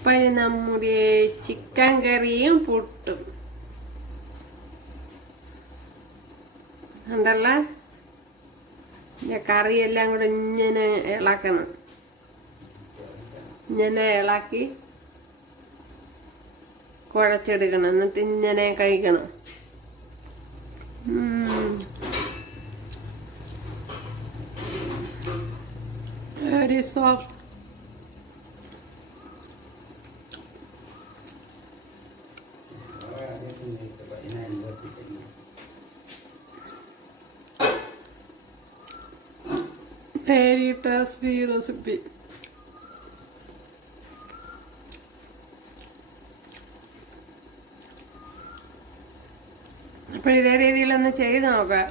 അപ്പോൾ നമ്മുടെ ചിക്കൻ കറിയും പുട്ടും. ഉണ്ടല്ലേ കറിയെല്ലാം കൂടെ ഇങ്ങനെ ഇളക്കണം. ഇങ്ങനെ ഇളക്കി കുഴച്ചെടുക്കണം. എന്നിട്ട് ഇങ്ങനെ കഴിക്കണം. ഒരു സോഫ്റ്റ് വെരി ടേസ്റ്റി റെസിപ്പി അപ്പോൾ ഇതേ രീതിയിലൊന്ന് ചെയ്ത് നോക്കാം.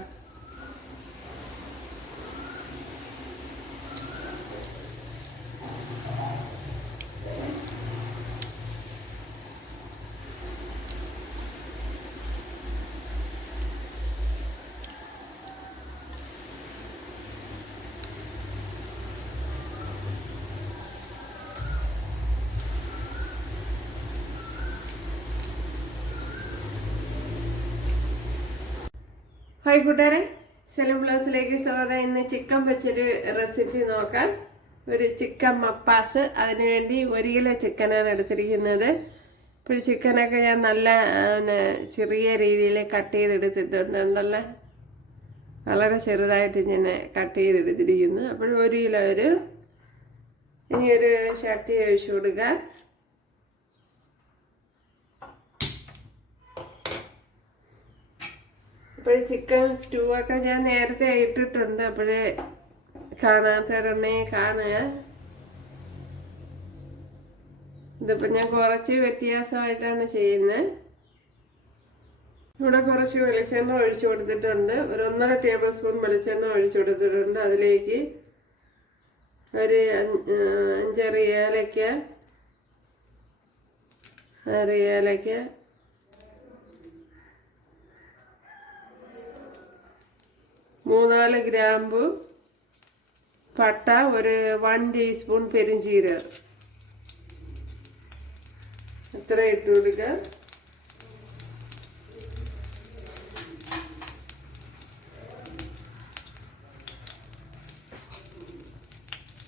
ഹായ് കൂട്ടുകാരെ. സെലം ബ്ലൗസിലേക്ക് സ്വാഗതം. ഇന്ന് ചിക്കൻ വെച്ചൊരു റെസിപ്പി നോക്കാം. ഒരു ചിക്കൻ മപ്പാസ്. അതിനുവേണ്ടി ഒരു കിലോ ചിക്കനാണ് എടുത്തിരിക്കുന്നത്. ഇപ്പോൾ ചിക്കനൊക്കെ ഞാൻ നല്ല ചെറിയ രീതിയിൽ കട്ട് ചെയ്തെടുത്തിട്ടുണ്ടല്ലോ വളരെ ചെറുതായിട്ട് ഞാൻ കട്ട് ചെയ്തെടുത്തിരിക്കുന്നു. അപ്പോഴും ഒരു കിലോ ഒരു ഇനിയൊരു ഷട്ടി ഒഴിച്ചു കൊടുക്കാം. അപ്പോൾ ചിക്കൻ സ്റ്റൂ ഒക്കെ ഞാൻ നേരത്തെ ഇട്ടിട്ടുണ്ട്. അപ്പോഴേ കാണാത്തവരുണ്ടെങ്കിൽ കാണുക. ഇതിപ്പോൾ ഞാൻ കുറച്ച് വ്യത്യാസമായിട്ടാണ് ചെയ്യുന്നത് ഇവിടെ കുറച്ച് വെളിച്ചെണ്ണ ഒഴിച്ചു കൊടുത്തിട്ടുണ്ട്. ഒരു ഒന്നര ടേബിൾ സ്പൂൺ വെളിച്ചെണ്ണ ഒഴിച്ചു കൊടുത്തിട്ടുണ്ട്. അതിലേക്ക് ഒരു അഞ്ചറിയാലയ്ക്ക അഞ്ചറി മൂന്നാൽ ഗ്രാമ്പ് പട്ട ഒരു വൺ ടീസ്പൂൺ പെരിഞ്ചീരകം എത്ര ഇട്ട് കൊടുക്കുക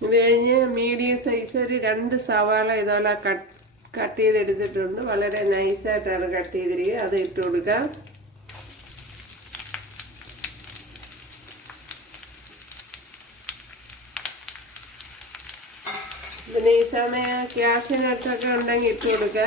ഇത് കഴിഞ്ഞ് മീഡിയം സൈസ് ഒരു രണ്ട് സവാള ഇതുപോലെ കട്ട് കട്ട് ചെയ്തെടുത്തിട്ടുണ്ട്. വളരെ നൈസായിട്ടാണ് കട്ട് ചെയ്തിരിക്കുക അത് ഇട്ട് കൊടുക്കാം. പിന്നെ ഈ സമയം ക്യാഷിനടുത്തൊക്കെ ഉണ്ടെങ്കിൽ ഇട്ട് കൊടുക്കുക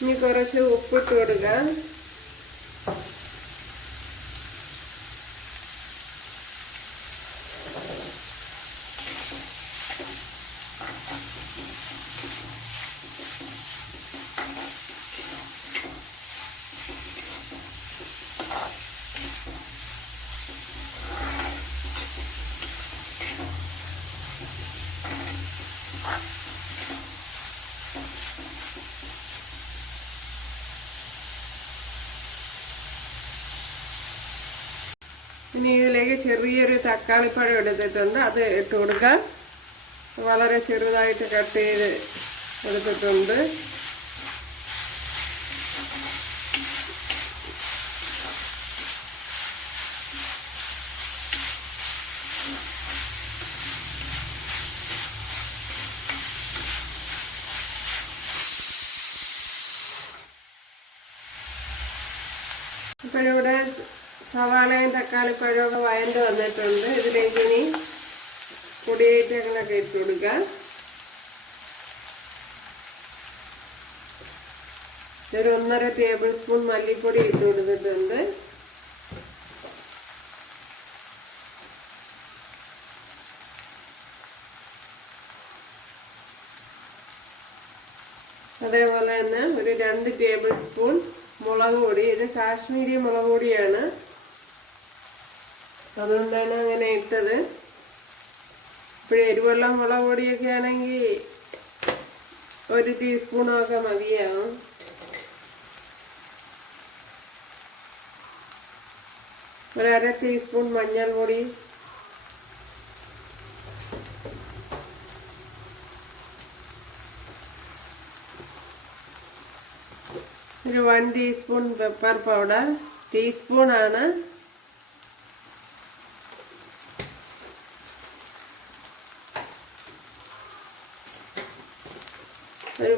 ഇനി കുറച്ച് ഉപ്പിട്ട് കൊടുക്കുക ഇനി ഇതിലേക്ക് ചെറിയൊരു തക്കാളിപ്പഴം എടുത്തിട്ടുണ്ട്. അത് ഇട്ട് കൊടുക്കാം. വളരെ ചെറുതായിട്ട് കട്ട് ചെയ്ത് എടുത്തിട്ടുണ്ട്. ഒക്കെ വയണ്ട് വന്നിട്ടുണ്ട്. ഇതിലേക്ക് ഇനി പൊടിയേറ്റങ്ങളൊക്കെ ഇട്ട് കൊടുക്കാം. ഒരു ഒന്നര ടേബിൾ സ്പൂൺ മല്ലിപ്പൊടി ഇട്ട് കൊടുത്തിട്ടുണ്ട്. അതേപോലെ തന്നെ ഒരു രണ്ട് ടേബിൾ സ്പൂൺ മുളക് പൊടി. ഇത് കാശ്മീരി മുളക് പൊടിയാണ്. അതുകൊണ്ടാണ് അങ്ങനെ ഇട്ടത്. ഇപ്പോഴും എരിവെള്ളം മുളക് പൊടിയൊക്കെ ആണെങ്കിൽ ഒരു ടീസ്പൂണൊക്കെ മതിയാവും. ഒരു അര ടീസ്പൂൺ മഞ്ഞൾപ്പൊടി. ഒരു one teaspoon pepper powder. Teaspoon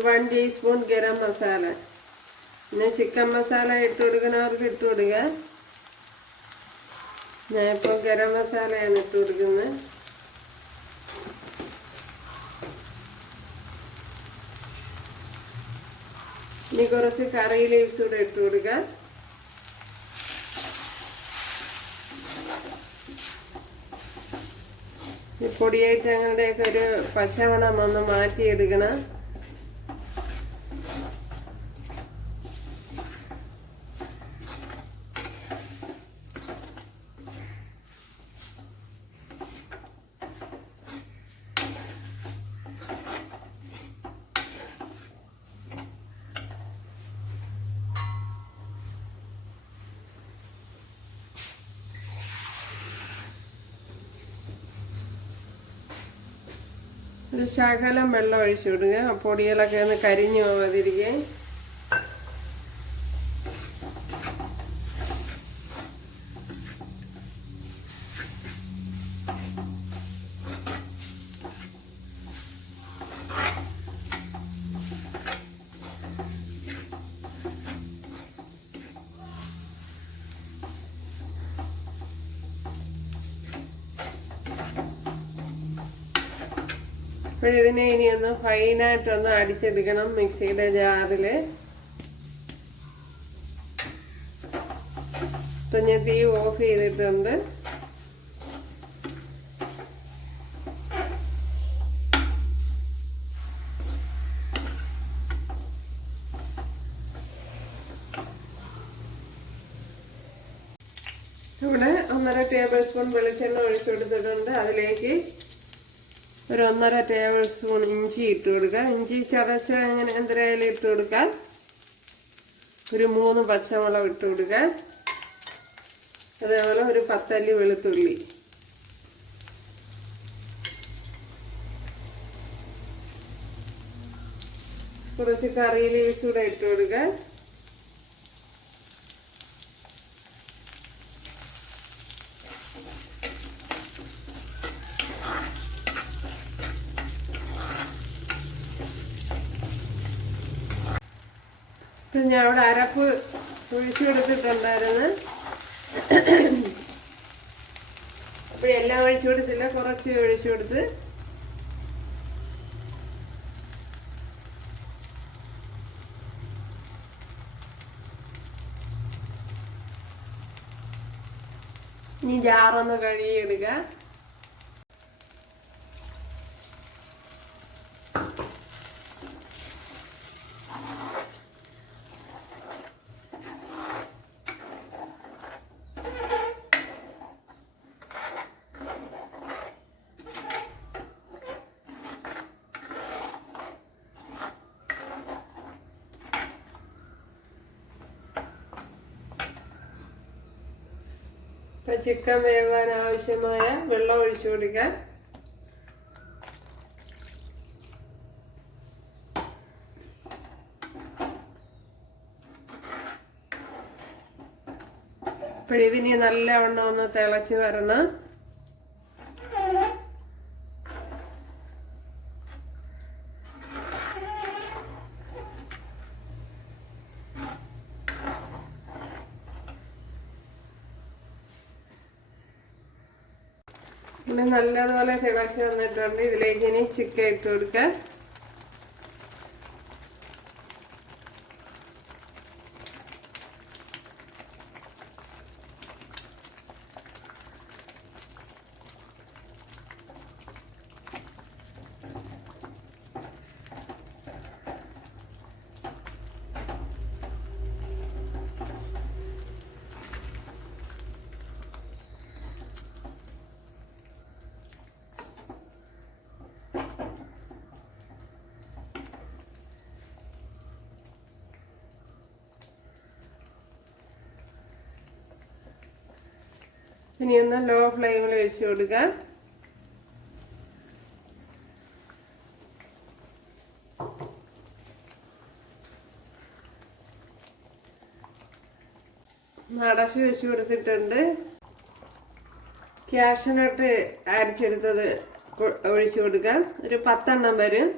one teaspoon garam masala പിന്നെ ചിക്കൻ മസാല ഇട്ട് കൊടുക്കുന്നവർക്ക് ഇട്ട് കൊടുക്കുക ഞാൻ ഇപ്പോൾ ഗരം മസാലയാണ് ഇട്ട് കൊടുക്കുന്നത്. ഇനി കുറച്ച് കറി ലീവ്സ് കൂടെ ഇട്ട് കൊടുക്കുക പൊടിയായിട്ട് ഞങ്ങളുടെയൊക്കെ ഒരു പശവണം ഒന്ന് മാറ്റിയെടുക്കണം. ശകലം വെള്ളം ഒഴിച്ചു വിടുക. പൊടികളൊക്കെ ഒന്ന് കരിഞ്ഞു പോകാതിരിക്കാൻ അപ്പോഴിതിനെ ഇനി ഒന്ന് ഫൈനായിട്ടൊന്ന് അടിച്ചെടുക്കണം മിക്സിയുടെ ജാറിൽ ഞാൻ തീ ഓഫ് ചെയ്തിട്ടുണ്ട്. ഇവിടെ ഒന്നര ടേബിൾ സ്പൂൺ വെളിച്ചെണ്ണ ഒഴിച്ചു കൊടുത്തിട്ടുണ്ട്. അതിലേക്ക് ഒരു ഒന്നര ടേബിൾ സ്പൂൺ ഇഞ്ചി ഇട്ട് കൊടുക്കുക. ഇഞ്ചി ചതച്ച് അങ്ങനെ എന്തിനായാലും ഇട്ട് കൊടുക്കാം ഒരു മൂന്ന് പച്ചമുളക് ഇട്ട് കൊടുക്കുക. അതേപോലെ ഒരു പത്തല്ലി വെളുത്തുള്ളി. കുറച്ച് കറി ലീവ്സ് കൂടെ ഇട്ട് കൊടുക്കുക. ഞാൻ അവിടെ അരപ്പ് ഒഴിച്ചു കൊടുത്തിട്ടുണ്ടായിരുന്നു അപ്പോഴെല്ലാം ഒഴിച്ചു കൊടുത്തില്ല കുറച്ച് ഒഴിച്ചു കൊടുത്ത്. ഇനി ജാറൊന്ന് കഴുകിയെടുക്കുക ഇപ്പൊ ചിക്കൻ വേകാൻ ആവശ്യമായ വെള്ളം ഒഴിച്ചു കൊടുക്കാൻ. അപ്പോഴിതിനി നല്ലവണ്ണം ഒന്ന് തിളച്ച് വരണം. പിന്നെ നല്ലതുപോലെ തിളച്ച് വന്നിട്ടുണ്ട്. ഇതിലേക്ക് ഇനി ചിക്കൻ ഇട്ട് കൊടുക്കാം. ഇനി ഒന്ന് ലോ ഫ്ലെയിമിൽ വെച്ച് കൊടുക്കുക നടശി വെച്ച് കൊടുത്തിട്ടുണ്ട്. ക്യാഷിനോട്ട് അരച്ചെടുത്തത് ഒഴിച്ചു കൊടുക്കാം. ഒരു പത്തെണ്ണം വരും.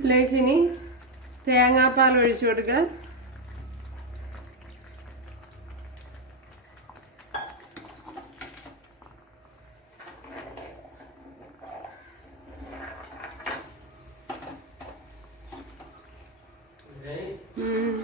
ഇതിലേക്ക് ഇനി തേങ്ങാപ്പാൽ ഒഴിച്ചു കൊടുക്കുക ഉം.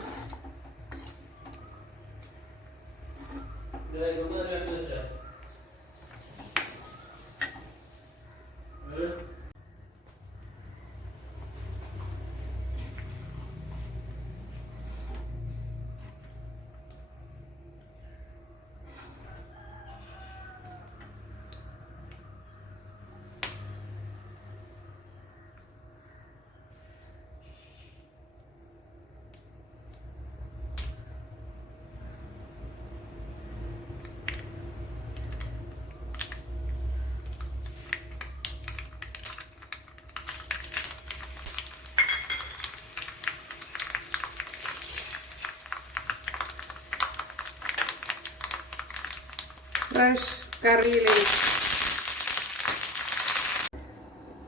ഫ്രഷ് കറിയിലേക്ക്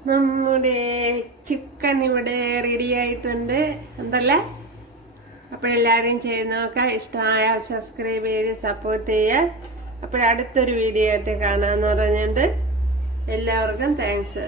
നമ്മുടെ ചിക്കൻ ഇവിടെ റെഡി ആയിട്ടുണ്ട് എന്തല്ലേ? അപ്പോഴെല്ലാവരും ചെയ്ത് നോക്കാം ഇഷ്ടമായ സബ്സ്ക്രൈബ് ചെയ്ത് സപ്പോർട്ട് ചെയ്യുക. അപ്പോഴടുത്തൊരു വീഡിയോ ആയിട്ട് കാണാമെന്ന് പറഞ്ഞുകൊണ്ട് എല്ലാവർക്കും താങ്ക്സ്